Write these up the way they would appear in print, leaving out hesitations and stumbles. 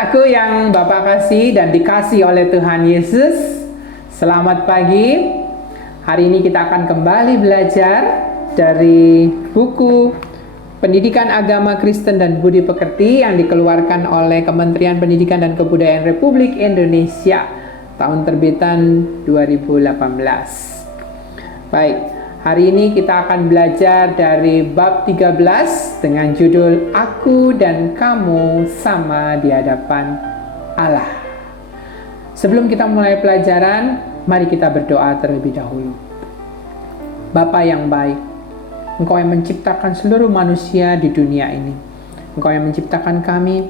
anak-anakku yang Bapak kasih dan dikasih oleh Tuhan Yesus, selamat pagi. Hari ini kita akan kembali belajar dari buku Pendidikan Agama Kristen dan Budi Pekerti yang dikeluarkan oleh Kementerian Pendidikan dan Kebudayaan Republik Indonesia, tahun terbitan 2018. Baik, hari ini kita akan belajar dari bab 13 dengan judul Aku dan Kamu Sama di Hadapan Allah. Sebelum kita mulai pelajaran, mari kita berdoa terlebih dahulu. Bapa yang baik, Engkau yang menciptakan seluruh manusia di dunia ini. Engkau yang menciptakan kami.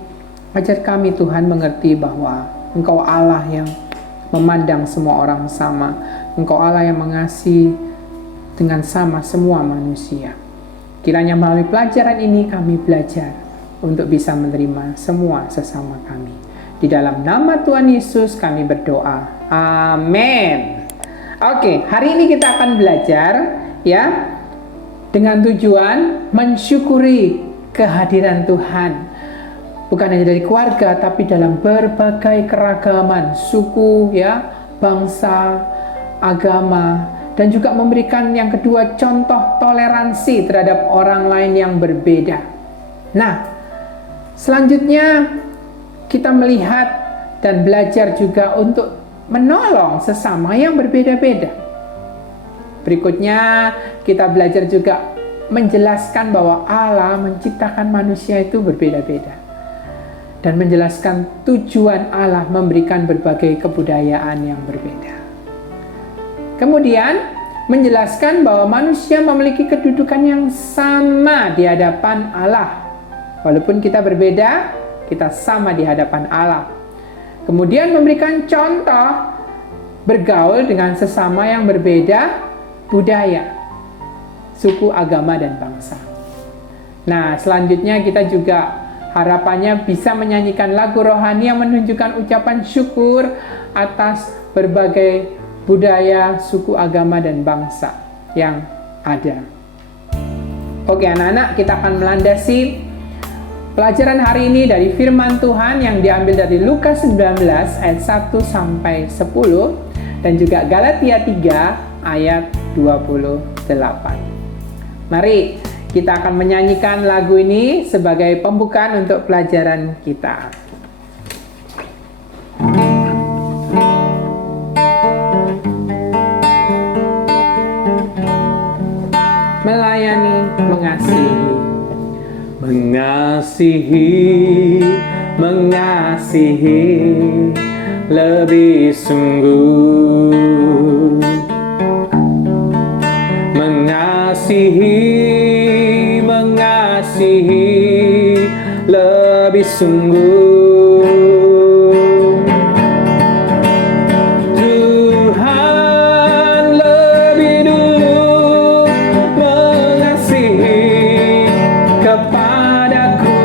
Ajar kami Tuhan mengerti bahwa Engkau Allah yang memandang semua orang sama. Engkau Allah yang mengasihi dengan sama semua manusia. Kiranya melalui pelajaran ini kami belajar untuk bisa menerima semua sesama kami. Di dalam nama Tuhan Yesus kami berdoa. Amin. Oke, hari ini kita akan belajar ya, dengan tujuan mensyukuri kehadiran Tuhan. Bukan hanya dari keluarga, tapi dalam berbagai keragaman suku, ya, bangsa, agama, dan juga memberikan yang kedua contoh toleransi terhadap orang lain yang berbeda. Nah, selanjutnya kita melihat dan belajar juga untuk menolong sesama yang berbeda-beda. Berikutnya kita belajar juga menjelaskan bahwa Allah menciptakan manusia itu berbeda-beda dan menjelaskan tujuan Allah memberikan berbagai kebudayaan yang berbeda. Kemudian menjelaskan bahwa manusia memiliki kedudukan yang sama di hadapan Allah. Walaupun kita berbeda, kita sama di hadapan Allah. Kemudian memberikan contoh bergaul dengan sesama yang berbeda budaya, suku, agama, dan bangsa. Nah, selanjutnya kita juga harapannya bisa menyanyikan lagu rohani yang menunjukkan ucapan syukur atas berbagai budaya, suku, agama, dan bangsa yang ada. Oke anak-anak, kita akan melandasi pelajaran hari ini dari firman Tuhan yang diambil dari Lukas 19 ayat 1 sampai 10 dan juga Galatia 3 ayat 28. Mari kita akan menyanyikan lagu ini sebagai pembukaan untuk pelajaran kita. Melayani, mengasihi. Mengasihi, mengasihi lebih sungguh. Mengasihi, mengasihi lebih sungguh. Tuhan lebih dulu mengasihi kepadaku.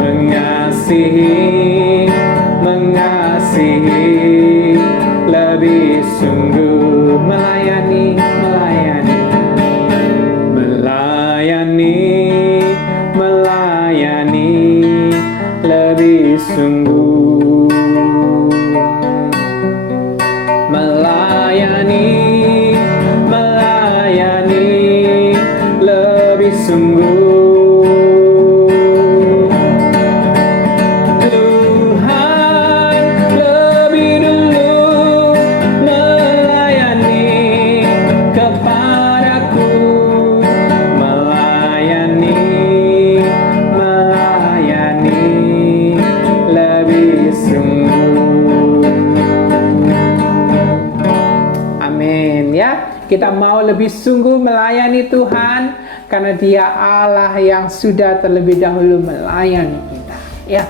Mengasihi, mengasihi lebih sungguh. Melayani, melayani lebih sungguh. Melayani, melayani lebih sungguh. Tuhan lebih dulu melayani kepadaku. Kita mau lebih sungguh melayani Tuhan karena Dia Allah yang sudah terlebih dahulu melayani kita. Ya.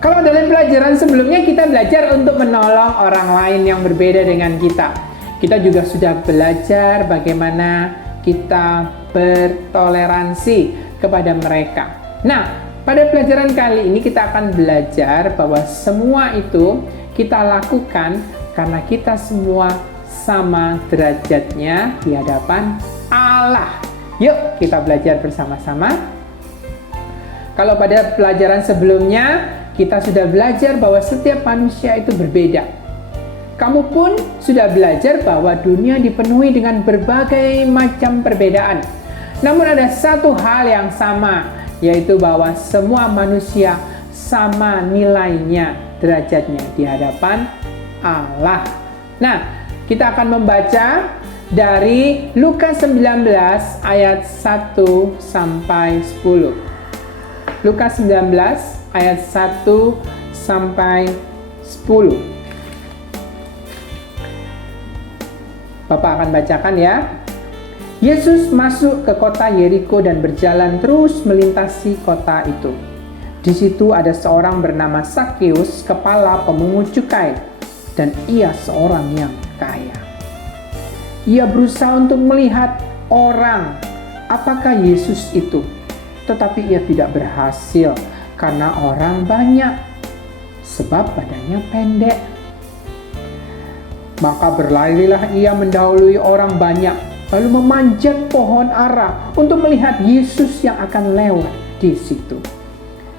Kalau dalam pelajaran sebelumnya kita belajar untuk menolong orang lain yang berbeda dengan kita. Kita juga sudah belajar bagaimana kita bertoleransi kepada mereka. Nah, pada pelajaran kali ini kita akan belajar bahwa semua itu kita lakukan karena kita semua sama derajatnya di hadapan Allah. Yuk kita belajar bersama-sama. Kalau pada pelajaran sebelumnya, kita sudah belajar bahwa setiap manusia itu berbeda. Kamu pun sudah belajar bahwa dunia dipenuhi dengan berbagai macam perbedaan. Namun ada satu hal yang sama, yaitu bahwa semua manusia sama nilainya, derajatnya di hadapan Allah. Nah, kita akan membaca dari Lukas 19 ayat 1 sampai 10. Lukas 19 ayat 1 sampai 10. Bapak akan bacakan ya. Yesus masuk ke kota Yeriko dan berjalan terus melintasi kota itu. Di situ ada seorang bernama Sakeus, kepala pemungut cukai, dan ia seorang yang kaya. Ia berusaha untuk melihat orang, apakah Yesus itu, tetapi ia tidak berhasil karena orang banyak, sebab badannya pendek. Maka berlarilah ia mendahului orang banyak, lalu memanjat pohon ara untuk melihat Yesus yang akan lewat di situ.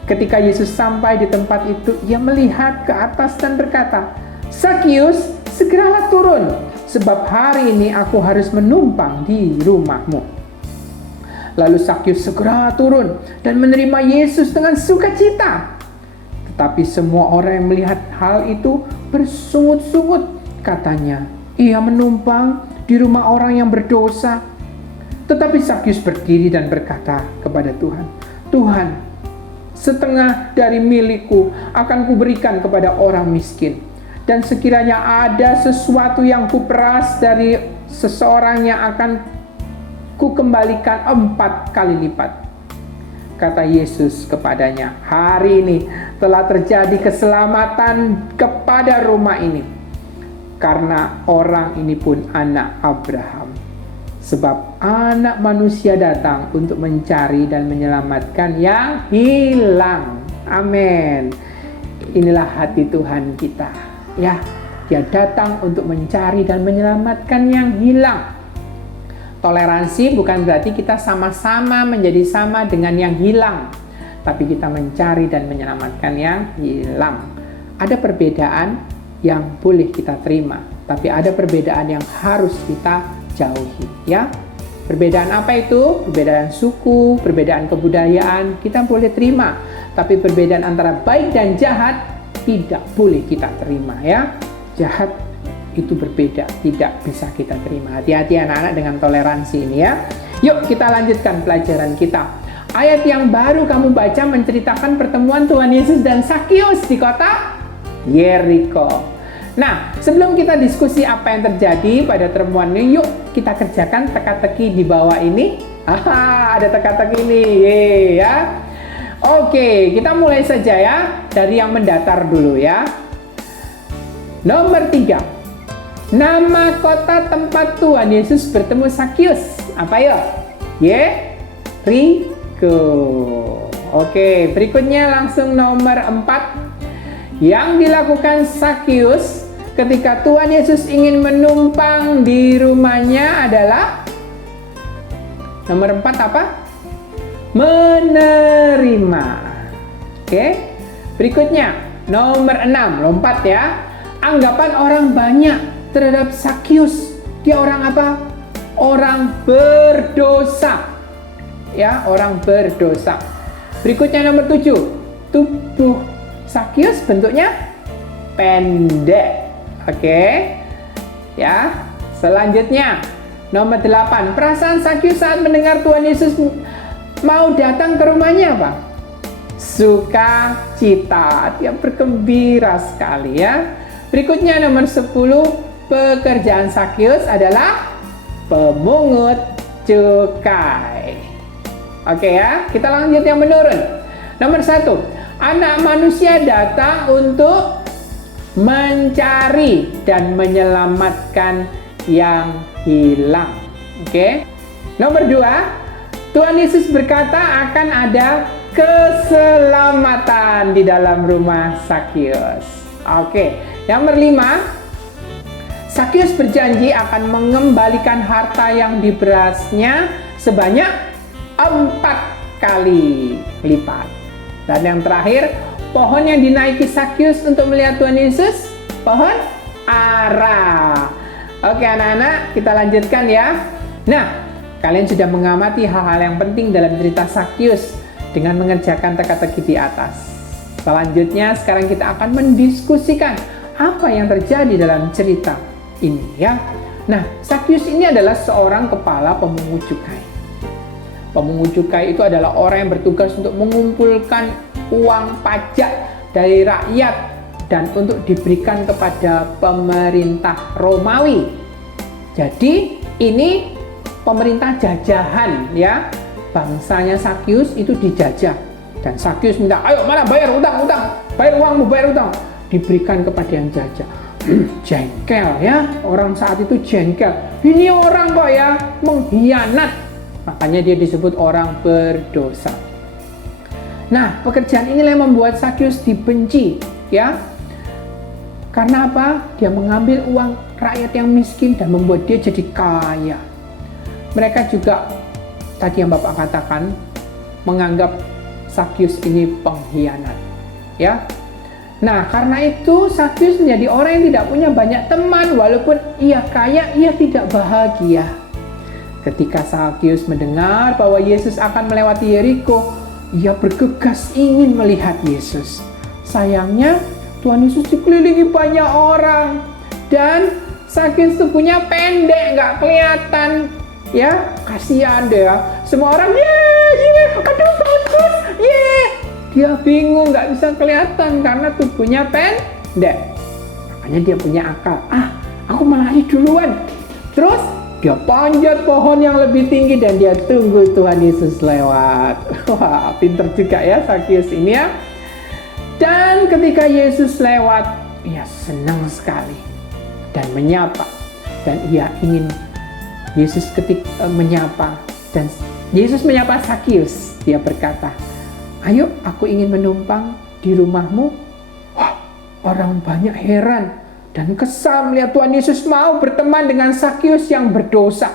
Ketika Yesus sampai di tempat itu, ia melihat ke atas dan berkata, "Sakeus, segeralah turun, sebab hari ini aku harus menumpang di rumahmu." Lalu Sakeus segera turun dan menerima Yesus dengan sukacita. Tetapi semua orang yang melihat hal itu bersungut-sungut. Katanya, ia menumpang di rumah orang yang berdosa. Tetapi Sakeus berdiri dan berkata kepada Tuhan, "Tuhan, setengah dari milikku akan kuberikan kepada orang miskin. Dan sekiranya ada sesuatu yang kuperas dari seseorang yang akan kukembalikan 4 kali lipat." Kata Yesus kepadanya, "Hari ini telah terjadi keselamatan kepada rumah ini, karena orang ini pun anak Abraham. Sebab anak manusia datang untuk mencari dan menyelamatkan yang hilang." Amin. Inilah hati Tuhan kita. Ya, Dia datang untuk mencari dan menyelamatkan yang hilang. Toleransi bukan berarti kita sama-sama menjadi sama dengan yang hilang, tapi kita mencari dan menyelamatkan yang hilang. Ada perbedaan yang boleh kita terima, tapi ada perbedaan yang harus kita jauhi, ya. Perbedaan apa itu? Perbedaan suku, perbedaan kebudayaan kita boleh terima, tapi perbedaan antara baik dan jahat tidak boleh kita terima, ya. Jahat itu berbeda, tidak bisa kita terima. Hati-hati anak-anak dengan toleransi ini, ya. Yuk kita lanjutkan pelajaran kita. Ayat yang baru kamu baca menceritakan pertemuan Tuhan Yesus dan Sakeus di kota Yeriko. Nah, sebelum kita diskusi apa yang terjadi pada pertemuan ini, yuk kita kerjakan teka-teki di bawah ini. Ada teka-teki ini, ya. Oke, kita mulai saja ya dari yang mendatar dulu ya. Nomor 3. Nama kota tempat Tuhan Yesus bertemu Sakeus. Apa ya? Yeriko. Oke, berikutnya langsung nomor 4. Yang dilakukan Sakeus ketika Tuhan Yesus ingin menumpang di rumahnya adalah nomor 4 apa? Menerima. Oke. Berikutnya nomor 6, lompat ya. Anggapan orang banyak terhadap Sakeus. Dia orang apa? Orang berdosa. Ya, orang berdosa. Berikutnya nomor 7. Tubuh Sakeus bentuknya pendek. Oke. Ya. Selanjutnya nomor 8. Perasaan Sakeus saat mendengar Tuhan Yesus mau datang ke rumahnya apa? Sukacita. Dia bergembira sekali ya. Berikutnya nomor 10. Pekerjaan Sakeus adalah pemungut cukai. Oke ya, kita lanjut yang menurun. Nomor 1. Anak manusia datang untuk mencari dan menyelamatkan yang hilang. Oke. Nomor 2. Tuhan Yesus berkata akan ada keselamatan di dalam rumah Sakeus. Oke. Nomor 5. Sakeus berjanji akan mengembalikan harta yang diberasnya sebanyak 4 kali lipat. Dan yang terakhir, pohon yang dinaiki Sakyus untuk melihat Tuhan Yesus, pohon ara. Oke anak-anak, kita lanjutkan ya. Nah, kalian sudah mengamati hal-hal yang penting dalam cerita Sakyus dengan mengerjakan teka-teki di atas. Selanjutnya, sekarang kita akan mendiskusikan apa yang terjadi dalam cerita ini ya. Nah, Sakyus ini adalah seorang kepala pemungut cukai. Pemungut cukai itu adalah orang yang bertugas untuk mengumpulkan uang pajak dari rakyat dan untuk diberikan kepada pemerintah Romawi. Jadi ini pemerintah jajahan ya. Bangsanya Sakyus itu dijajah dan Sakyus minta, ayo mana bayar utang, bayar uangmu, bayar utang. Diberikan kepada yang jajah. Jengkel ya, orang saat itu jengkel. Ini orang kok ya mengkhianat. Makanya dia disebut orang berdosa. Nah, pekerjaan inilah yang membuat Sakyus dibenci, ya. Karena apa? Dia mengambil uang rakyat yang miskin dan membuat dia jadi kaya. Mereka juga, tadi yang Bapak katakan, menganggap Sakyus ini pengkhianat, ya. Nah, karena itu Sakyus menjadi orang yang tidak punya banyak teman. Walaupun ia kaya, ia tidak bahagia. Ketika Sakyus mendengar bahwa Yesus akan melewati Yeriko, ia bergegas ingin melihat Yesus. Sayangnya, Tuhan Yesus dikelilingi banyak orang. Dan Sakyus tubuhnya pendek, nggak kelihatan. Ya, kasihan deh ya. Semua orang, aduh bagus, Dia bingung, nggak bisa kelihatan karena tubuhnya pendek. Makanya dia punya akal. Aku melari duluan. Terus dia panjat pohon yang lebih tinggi dan dia tunggu Tuhan Yesus lewat. Wah, pinter juga ya Sakyus ini ya. Dan ketika Yesus lewat, ia senang sekali dan menyapa. Dan ia ingin Yesus menyapa. Dan Yesus menyapa Sakyus. Dia berkata, ayo aku ingin menumpang di rumahmu. Wah, orang banyak heran dan kesal melihat Tuhan Yesus mau berteman dengan Sakyus yang berdosa.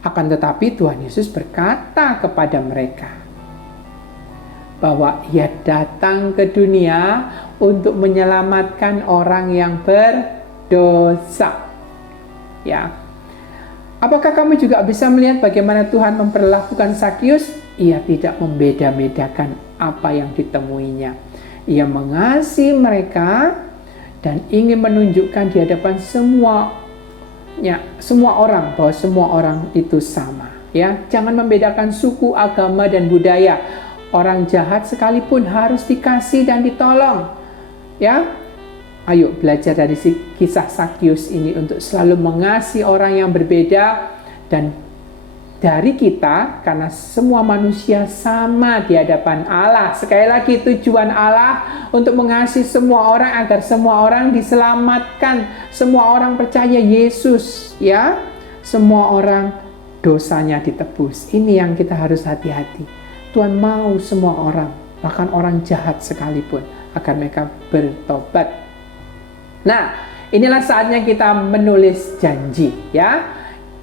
Akan tetapi Tuhan Yesus berkata kepada mereka bahwa ia datang ke dunia untuk menyelamatkan orang yang berdosa. Ya. Apakah kamu juga bisa melihat bagaimana Tuhan memperlakukan Sakyus? Ia tidak membeda-bedakan apa yang ditemuinya. Ia mengasihi mereka dan ingin menunjukkan di hadapan semua orang bahwa semua orang itu sama. Ya, jangan membedakan suku, agama, dan budaya. Orang jahat sekalipun harus dikasih dan ditolong. Ya, ayo belajar dari kisah Sakyus ini untuk selalu mengasihi orang yang berbeda dan dari kita, karena semua manusia sama di hadapan Allah. Sekali lagi, tujuan Allah untuk mengasihi semua orang agar semua orang diselamatkan, semua orang percaya Yesus, ya. Semua orang dosanya ditebus. Ini yang kita harus hati-hati. Tuhan mau semua orang, bahkan orang jahat sekalipun, agar mereka bertobat. Nah, inilah saatnya kita menulis janji, ya.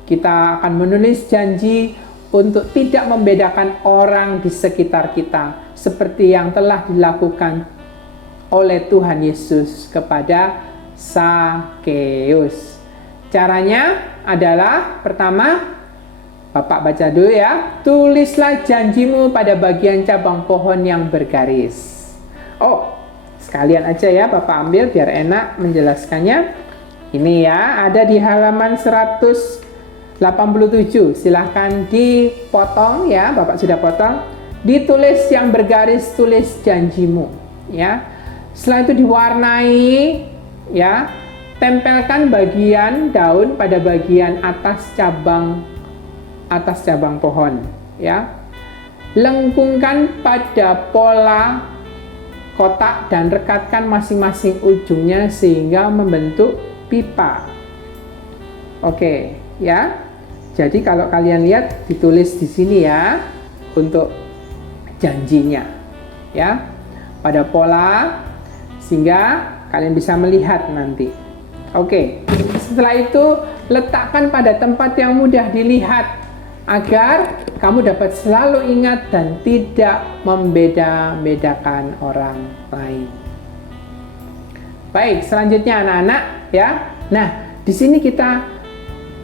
Kita akan menulis janji untuk tidak membedakan orang di sekitar kita, seperti yang telah dilakukan oleh Tuhan Yesus kepada Sakyus. Caranya adalah, pertama, Bapak baca dulu ya. Tulislah janjimu pada bagian cabang pohon yang bergaris. Oh, sekalian aja ya Bapak ambil biar enak menjelaskannya. Ini ya, ada di halaman 187. Silahkan dipotong ya, Bapak sudah potong. Ditulis yang bergaris, tulis janjimu ya. Setelah itu diwarnai ya. Tempelkan bagian daun pada bagian atas cabang pohon ya. Lengkungkan pada pola kotak dan rekatkan masing-masing ujungnya sehingga membentuk pipa. Oke ya. Jadi kalau kalian lihat ditulis di sini ya untuk janjinya ya pada pola sehingga kalian bisa melihat nanti. Oke. Setelah itu letakkan pada tempat yang mudah dilihat agar kamu dapat selalu ingat dan tidak membeda-bedakan orang lain. Baik, selanjutnya anak-anak ya. Nah, di sini kita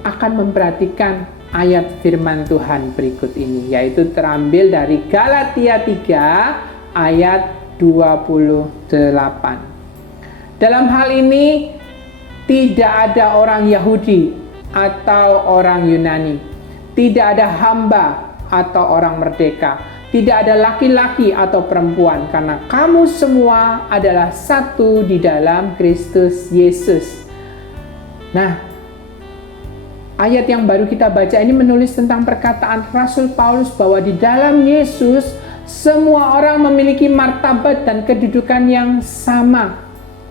akan memperhatikan ayat firman Tuhan berikut ini, yaitu terambil dari Galatia 3 ayat 28. Dalam hal ini tidak ada orang Yahudi atau orang Yunani, tidak ada hamba atau orang merdeka, tidak ada laki-laki atau perempuan, karena kamu semua adalah satu di dalam Kristus Yesus. Nah, ayat yang baru kita baca ini menulis tentang perkataan Rasul Paulus bahwa di dalam Yesus semua orang memiliki martabat dan kedudukan yang sama.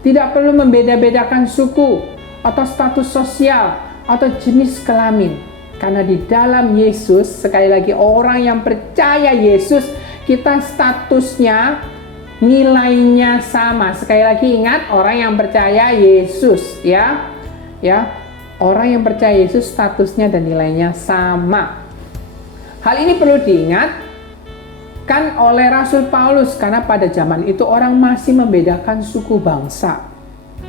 Tidak perlu membeda-bedakan suku atau status sosial atau jenis kelamin. Karena di dalam Yesus, sekali lagi orang yang percaya Yesus, kita statusnya, nilainya sama. Sekali lagi ingat, orang yang percaya Yesus ya. Orang yang percaya Yesus statusnya dan nilainya sama. Hal ini perlu diingat kan oleh Rasul Paulus, karena pada zaman itu orang masih membedakan suku bangsa.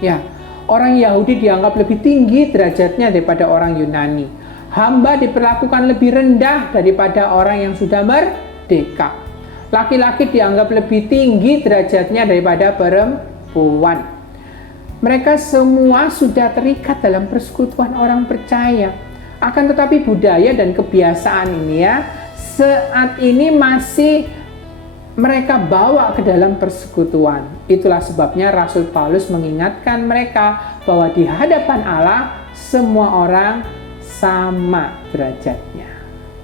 Ya, orang Yahudi dianggap lebih tinggi derajatnya daripada orang Yunani. Hamba diperlakukan lebih rendah daripada orang yang sudah merdeka. Laki-laki dianggap lebih tinggi derajatnya daripada perempuan. Mereka semua sudah terikat dalam persekutuan orang percaya. Akan tetapi budaya dan kebiasaan ini ya, saat ini masih mereka bawa ke dalam persekutuan. Itulah sebabnya Rasul Paulus mengingatkan mereka bahwa di hadapan Allah semua orang sama derajatnya.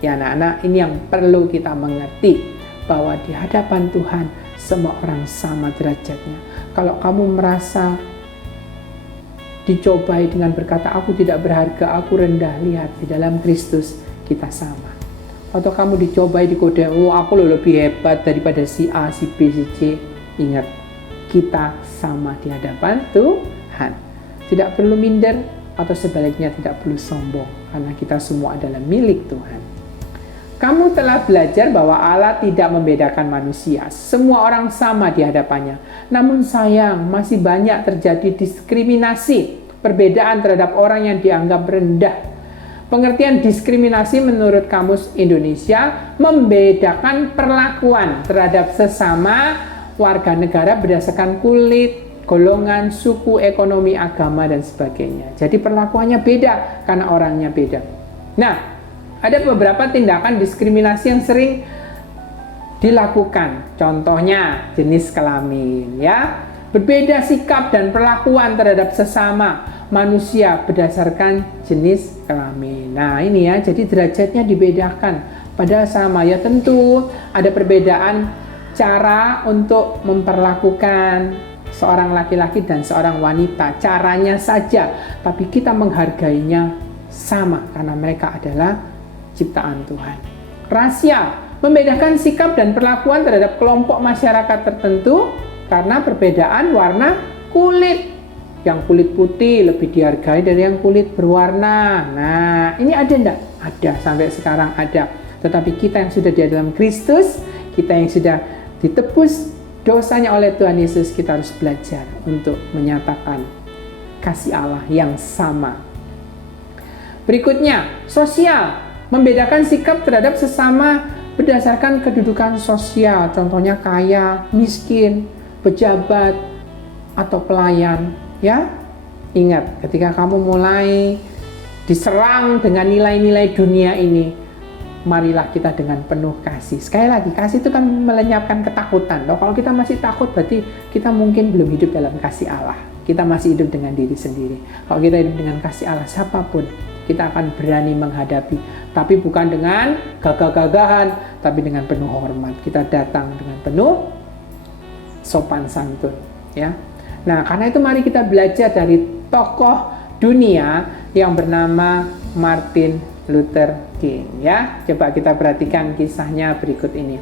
Ya anak-anak, ini yang perlu kita mengerti, bahwa di hadapan Tuhan semua orang sama derajatnya. Kalau kamu merasa dicobai dengan berkata aku tidak berharga, aku rendah, lihat di dalam Kristus kita sama. Atau kamu dicobai, digoda, oh aku lebih hebat daripada si A, si B, si C. Ingat, kita sama di hadapan Tuhan. Tidak perlu minder atau sebaliknya tidak perlu sombong, karena kita semua adalah milik Tuhan. Kamu telah belajar bahwa Allah tidak membedakan manusia. Semua orang sama di hadapannya. Namun sayang, masih banyak terjadi diskriminasi, perbedaan terhadap orang yang dianggap rendah. Pengertian diskriminasi menurut Kamus Indonesia membedakan perlakuan terhadap sesama warga negara berdasarkan kulit, golongan, suku, ekonomi, agama, dan sebagainya. Jadi perlakuannya beda karena orangnya beda. Nah, ada beberapa tindakan diskriminasi yang sering dilakukan. Contohnya jenis kelamin ya. Berbeda sikap dan perlakuan terhadap sesama manusia berdasarkan jenis kelamin. Nah ini ya, jadi derajatnya dibedakan. Padahal sama ya, tentu ada perbedaan cara untuk memperlakukan seorang laki-laki dan seorang wanita. Caranya saja, tapi kita menghargainya sama karena mereka adalah ciptaan Tuhan. Rasial, membedakan sikap dan perlakuan terhadap kelompok masyarakat tertentu karena perbedaan warna kulit. Yang kulit putih lebih dihargai dari yang kulit berwarna. Nah, ini ada enggak? Ada, sampai sekarang ada. Tetapi kita yang sudah di dalam Kristus, kita yang sudah ditebus dosanya oleh Tuhan Yesus, kita harus belajar untuk menyatakan kasih Allah yang sama. Berikutnya, sosial, membedakan sikap terhadap sesama berdasarkan kedudukan sosial. Contohnya kaya, miskin, pejabat, atau pelayan. Ya, ingat ketika kamu mulai diserang dengan nilai-nilai dunia ini, marilah kita dengan penuh kasih. Sekali lagi, kasih itu kan melenyapkan ketakutan. Loh, kalau kita masih takut, berarti kita mungkin belum hidup dalam kasih Allah. Kita masih hidup dengan diri sendiri. Kalau kita hidup dengan kasih Allah, siapapun kita akan berani menghadapi. Tapi bukan dengan gagah-gagahan, tapi dengan penuh hormat. Kita datang dengan penuh sopan santun. Ya. Nah, karena itu mari kita belajar dari tokoh dunia yang bernama Martin Luther King ya. Coba kita perhatikan kisahnya berikut ini.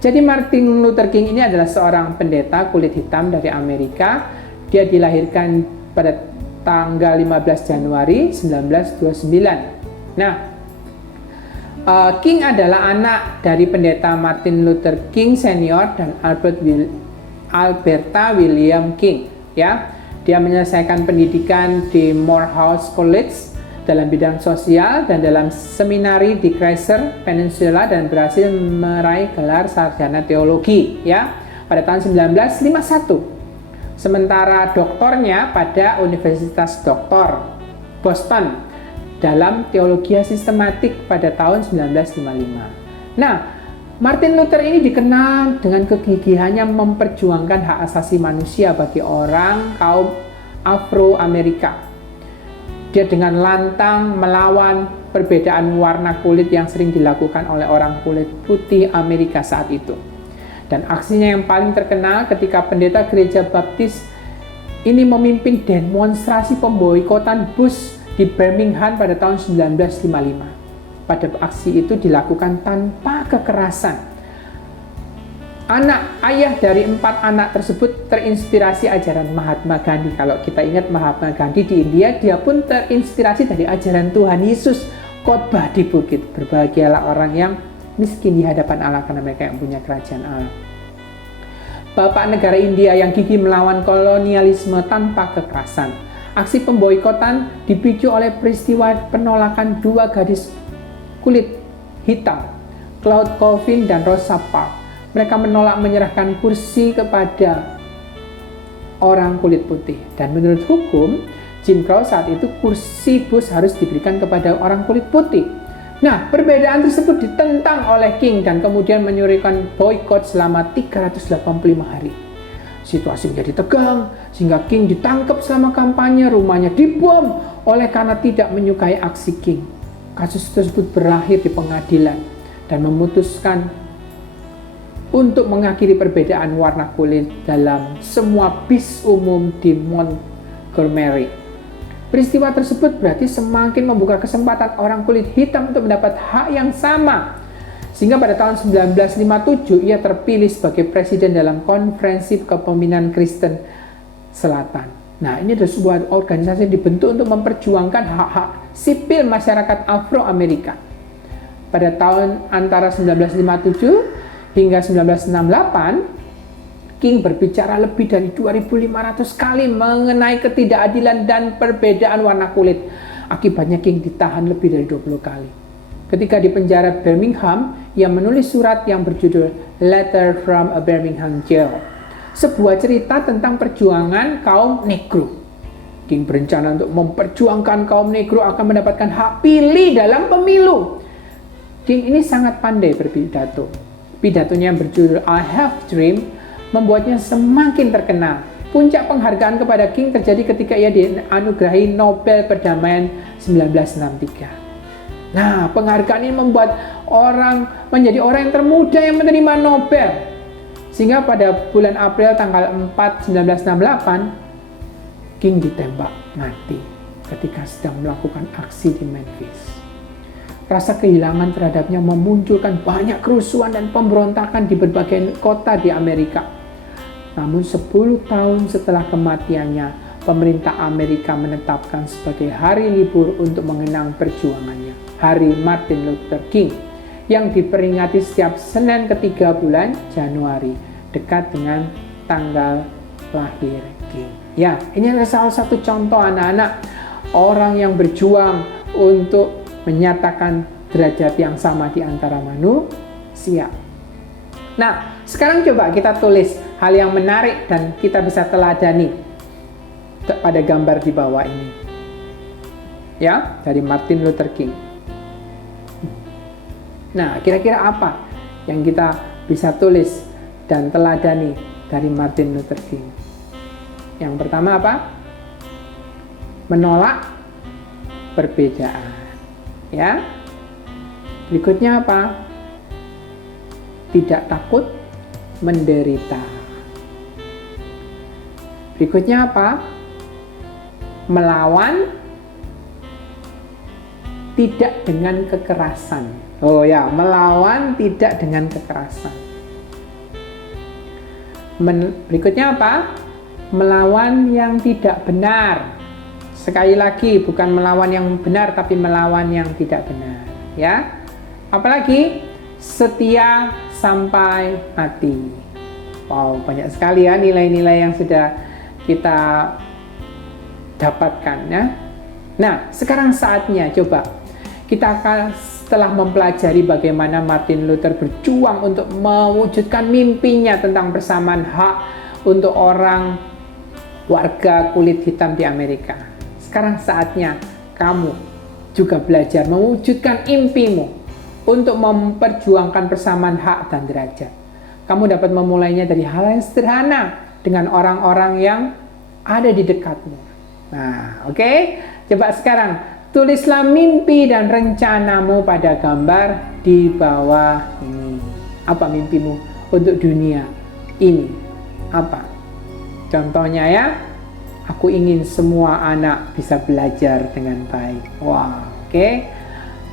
Jadi Martin Luther King ini adalah seorang pendeta kulit hitam dari Amerika. Dia dilahirkan pada tanggal 15 Januari 1929. Nah, King adalah anak dari pendeta Martin Luther King Senior dan Alberta William King. Ya, dia menyelesaikan pendidikan di Morehouse College dalam bidang sosial dan dalam seminari di Kaiser Peninsula dan berhasil meraih gelar sarjana teologi ya pada tahun 1951. Sementara doktornya pada Universitas Dr. Boston dalam teologi sistematik pada tahun 1955. Nah, Martin Luther ini dikenal dengan kegigihannya memperjuangkan hak asasi manusia bagi orang kaum Afro-Amerika. Dia dengan lantang melawan perbedaan warna kulit yang sering dilakukan oleh orang kulit putih Amerika saat itu. Dan aksinya yang paling terkenal ketika pendeta gereja baptis ini memimpin demonstrasi pemboikotan bus di Birmingham pada tahun 1955. Pada aksi itu dilakukan tanpa kekerasan. Ayah dari 4 anak tersebut terinspirasi ajaran Mahatma Gandhi. Kalau kita ingat Mahatma Gandhi di India, dia pun terinspirasi dari ajaran Tuhan Yesus, khotbah di bukit. Berbahagialah orang yang miskin di hadapan Allah karena mereka yang punya kerajaan Allah. Bapak negara India yang gigih melawan kolonialisme tanpa kekerasan. Aksi pemboikotan dipicu oleh peristiwa penolakan 2 gadis kulit hitam, Claude Colvin dan Rosa Parks. Mereka menolak menyerahkan kursi kepada orang kulit putih. Dan menurut hukum Jim Crow saat itu kursi bus harus diberikan kepada orang kulit putih. Nah, perbedaan tersebut ditentang oleh King dan kemudian menyuruhkan boykot selama 385 hari. Situasi menjadi tegang sehingga King ditangkap selama kampanye, rumahnya dibom oleh karena tidak menyukai aksi King. Kasus tersebut berakhir di pengadilan dan memutuskan untuk mengakhiri perbedaan warna kulit dalam semua bis umum di Montgomery. Peristiwa tersebut berarti semakin membuka kesempatan orang kulit hitam untuk mendapat hak yang sama. Sehingga pada tahun 1957 ia terpilih sebagai presiden dalam konferensi kepemimpinan Kristen Selatan. Nah, ini adalah sebuah organisasi yang dibentuk untuk memperjuangkan hak-hak sipil masyarakat Afro-Amerika. Pada tahun antara 1957 hingga 1968, King berbicara lebih dari 2.500 kali mengenai ketidakadilan dan perbedaan warna kulit. Akibatnya King ditahan lebih dari 20 kali. Ketika di penjara Birmingham, ia menulis surat yang berjudul Letter from a Birmingham Jail, sebuah cerita tentang perjuangan kaum negro. King berencana untuk memperjuangkan kaum negro akan mendapatkan hak pilih dalam pemilu. King ini sangat pandai berpidato. Pidatonya yang berjudul I Have Dream membuatnya semakin terkenal. Puncak penghargaan kepada King terjadi ketika ia dianugerahi Nobel Perdamaian 1963. Nah, penghargaan ini membuat menjadi orang yang termuda yang menerima Nobel. Sehingga pada bulan April tanggal 4 1968 King ditembak mati ketika sedang melakukan aksi di Memphis. Rasa kehilangan terhadapnya memunculkan banyak kerusuhan dan pemberontakan di berbagai kota di Amerika. Namun 10 tahun setelah kematiannya, pemerintah Amerika menetapkan sebagai hari libur untuk mengenang perjuangannya, Hari Martin Luther King, yang diperingati setiap Senin ketiga bulan Januari, dekat dengan tanggal lahir King. Ya, ini adalah salah satu contoh anak-anak orang yang berjuang untuk menyatakan derajat yang sama di antara manusia. Nah, sekarang coba kita tulis hal yang menarik dan kita bisa teladani pada gambar di bawah ini. Ya, dari Martin Luther King. Nah, kira-kira apa yang kita bisa tulis dan teladani dari Martin Luther King? Yang pertama apa? Menolak perbedaan. Ya. Berikutnya apa? Tidak takut menderita. Berikutnya apa? Melawan tidak dengan kekerasan. Oh ya, melawan tidak dengan kekerasan. Berikutnya apa? Melawan yang tidak benar. Sekali lagi, bukan melawan yang benar, tapi melawan yang tidak benar. Ya. Apalagi setia sampai mati. Wow, banyak sekali ya nilai-nilai yang sudah kita dapatkan ya. Nah, sekarang saatnya coba kita akan setelah mempelajari bagaimana Martin Luther berjuang untuk mewujudkan mimpinya tentang persamaan hak untuk orang warga kulit hitam di Amerika. Sekarang saatnya kamu juga belajar mewujudkan impimu untuk memperjuangkan persamaan hak dan derajat. Kamu dapat memulainya dari hal yang sederhana dengan orang-orang yang ada di dekatmu. Nah, oke? Coba sekarang tulislah mimpi dan rencanamu pada gambar di bawah ini. Apa mimpimu untuk dunia ini? Apa? Contohnya ya, aku ingin semua anak bisa belajar dengan baik. Wah, oke?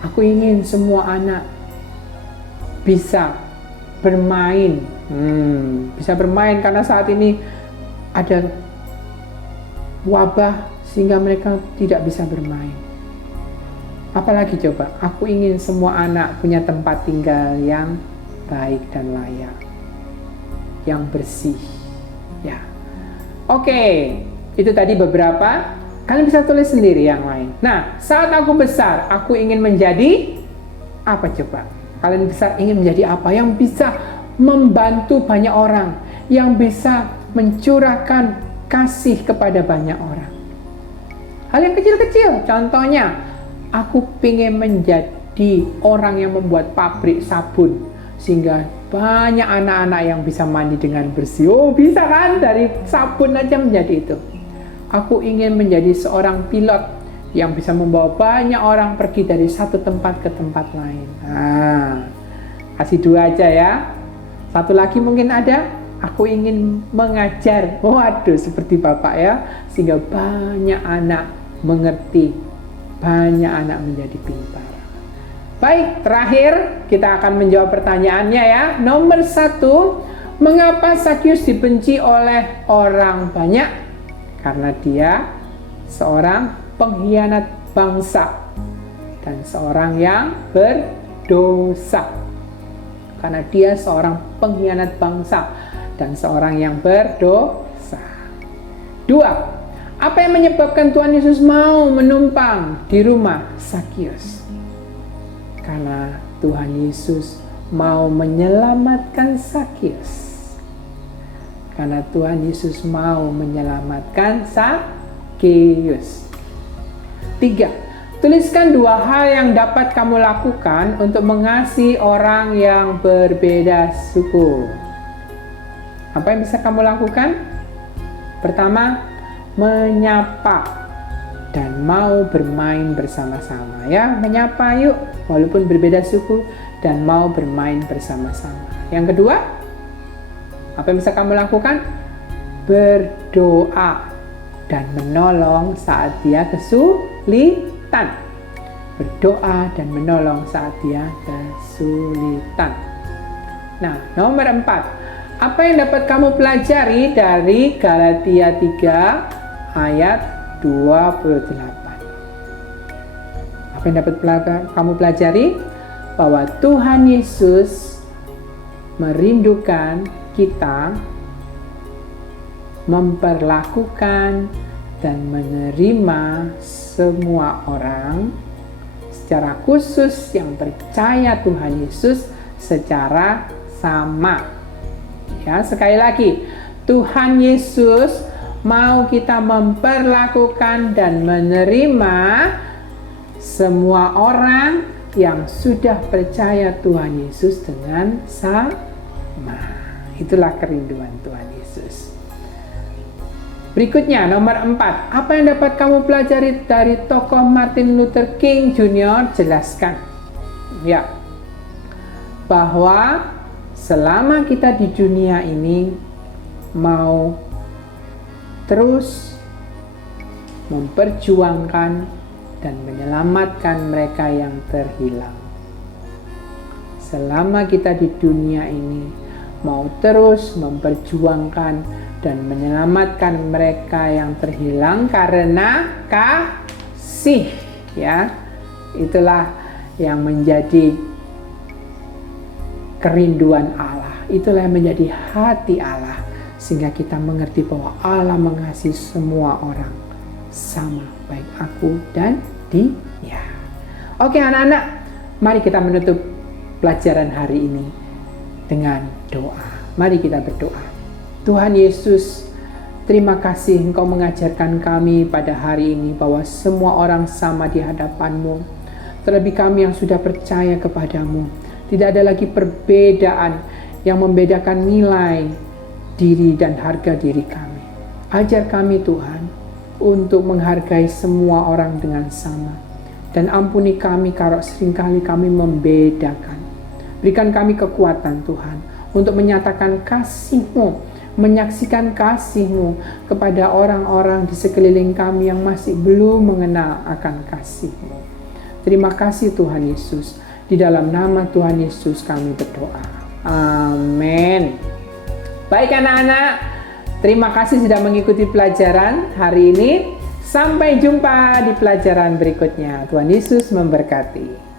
Aku ingin semua anak bisa bermain. Bisa bermain karena saat ini ada wabah sehingga mereka tidak bisa bermain. Apalagi coba, aku ingin semua anak punya tempat tinggal yang baik dan layak, yang bersih. Ya, oke, itu tadi beberapa. Kalian bisa tulis sendiri yang lain. Nah, saat aku besar, aku ingin menjadi apa coba? Kalian besar ingin menjadi apa? Yang bisa membantu banyak orang, yang bisa mencurahkan kasih kepada banyak orang. Hal yang kecil-kecil, contohnya, aku ingin menjadi orang yang membuat pabrik sabun, sehingga banyak anak-anak yang bisa mandi dengan bersih. Oh, bisa kan? Dari sabun aja menjadi itu. Aku ingin menjadi seorang pilot yang bisa membawa banyak orang pergi dari satu tempat ke tempat lain. Nah, kasih 2 aja ya. Satu lagi mungkin ada, aku ingin mengajar. Waduh, seperti Bapak ya, sehingga banyak anak mengerti, banyak anak menjadi pintar. Baik, terakhir kita akan menjawab pertanyaannya ya. Nomor 1, mengapa Sakyus dibenci oleh orang banyak? Karena dia seorang pengkhianat bangsa dan seorang yang berdosa. Karena dia seorang pengkhianat bangsa dan seorang yang berdosa. 2, apa yang menyebabkan Tuhan Yesus mau menumpang di rumah Sakyus? Karena Tuhan Yesus mau menyelamatkan Sakyus. Karena Tuhan Yesus mau menyelamatkan Sakyus. 3, tuliskan 2 hal yang dapat kamu lakukan untuk mengasihi orang yang berbeda suku. Apa yang bisa kamu lakukan? Pertama, menyapa dan mau bermain bersama-sama ya. Menyapa yuk, walaupun berbeda suku, dan mau bermain bersama-sama. Yang kedua, apa yang bisa kamu lakukan? Berdoa dan menolong saat dia kesulitan. Berdoa dan menolong saat dia kesulitan. Nah, nomor 4, apa yang dapat kamu pelajari dari Galatia 3 ayat 28? Apa yang dapat kamu pelajari? Bahwa Tuhan Yesus merindukan kita memperlakukan dan menerima semua orang, secara khusus yang percaya Tuhan Yesus, secara sama. Ya, sekali lagi, Tuhan Yesus mau kita memperlakukan dan menerima semua orang yang sudah percaya Tuhan Yesus dengan sama. Itulah kerinduan Tuhan Yesus. Berikutnya, nomor 4. Apa yang dapat kamu pelajari dari tokoh Martin Luther King Jr.? Jelaskan. Ya, bahwa selama kita di dunia ini mau terus memperjuangkan dan menyelamatkan mereka yang terhilang. Selama kita di dunia ini mau terus memperjuangkan dan menyelamatkan mereka yang terhilang karena kasih, ya. Itulah yang menjadi kerinduan Allah. Itulah yang menjadi hati Allah, sehingga kita mengerti bahwa Allah mengasihi semua orang sama, baik aku dan dia. Oke anak-anak, mari kita menutup pelajaran hari ini dengan doa. Mari kita berdoa. Tuhan Yesus, terima kasih Engkau mengajarkan kami pada hari ini bahwa semua orang sama di hadapan-Mu. Terlebih kami yang sudah percaya kepadamu, tidak ada lagi perbedaan yang membedakan nilai diri dan harga diri kami. Ajar kami Tuhan untuk menghargai semua orang dengan sama. Dan ampuni kami kalau seringkali kami membedakan. Berikan kami kekuatan Tuhan untuk menyatakan kasih-Mu, menyaksikan kasih-Mu kepada orang-orang di sekeliling kami yang masih belum mengenal akan kasih-Mu. Terima kasih Tuhan Yesus. Di dalam nama Tuhan Yesus kami berdoa. Amin. Baik anak-anak, terima kasih sudah mengikuti pelajaran hari ini. Sampai jumpa di pelajaran berikutnya. Tuhan Yesus memberkati.